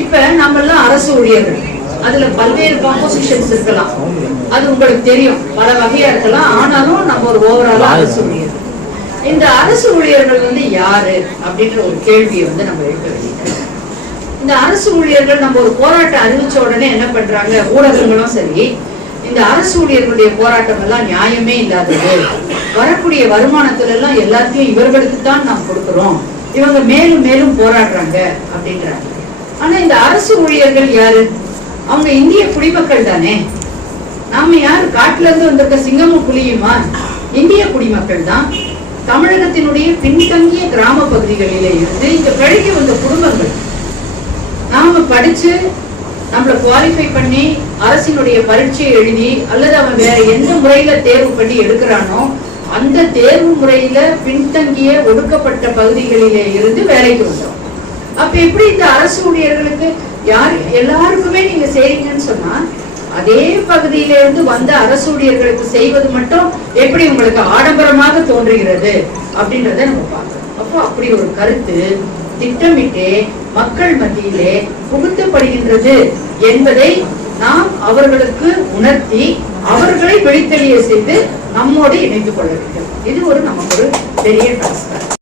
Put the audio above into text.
இப்ப நம்ம எல்லாம் அரசு ஊழியர்கள், அதுல பல்வேறு காம்போசிஷன்ஸ் இருக்கலாம், அது உங்களுக்கு தெரியும், பல வகையா இருக்கலாம். ஆனாலும் நம்ம ஒரு ஓவராலா அரசு ஊழியர். இந்த அரசு ஊழியர்கள் யாரு அப்படின்ற ஒரு கேள்வியை நம்ம எழுப்ப வேண்டியது. இந்த அரசு ஊழியர்கள் நம்ம ஒரு போராட்டம் அறிவிச்ச உடனே என்ன பண்றாங்க, ஊடகங்களும் சரி, இந்த அரசு ஊழியர்களுடைய போராட்டம் எல்லாம் நியாயமே இல்லாதது, வரக்கூடிய வருமானத்துல எல்லாம் எல்லாத்தையும் இவர்களுக்கு தான் நாம் கொடுக்கிறோம், இவங்க மேலும் மேலும் போராடுறாங்க அப்படின்றாங்க. ஆனா இந்த அரசு ஊழியர்கள் யாரு? அவங்க இந்திய குடிமக்கள் தானே. நாம யாரு காட்டுல இருந்து வந்திருக்க சிங்கமும் புலியுமா? இந்திய குடிமக்கள் தான். தமிழகத்தினுடைய பின்தங்கிய கிராம பகுதிகளிலே இருந்து இந்த பிழைக்கு வந்த குடும்பங்கள். நாம படிச்சு நம்மள குவாலிஃபை பண்ணி அரசினுடைய பரீட்சையை எழுதி அல்லது அவன் வேற எந்த முறையில தேர்வு பண்ணி எடுக்கிறானோ அந்த தேர்வு முறையில பின்தங்கிய ஒடுக்கப்பட்ட பகுதிகளிலே இருந்து வேலைக்கு வந்தோம். அப்ப எப்படி இந்த அரசு ஊழியர்களுக்கு யார் எல்லாருக்குமே நீங்க செய்றீங்கன்னு சொன்னா, அதே பகுதியில இருந்து வந்த அரசு ஊழியர்களுக்கு செய்வது மட்டும் எப்படி உங்களுக்கு ஆடம்பரமாக தோன்றுகிறது அப்படின்றத நம்ம பார்க்கணும். அப்போ அப்படி ஒரு கருத்து திட்டமிட்டே மக்கள் மத்தியிலே புகுத்தப்படுகின்றது என்பதை நாம் அவர்களுக்கு உணர்த்தி அவர்களை வெளித்தெளிய செய்து நம்மோடு இணைத்துக் கொள்ள வேண்டும். இது நமக்கு ஒரு பெரிய டாஸ்க்.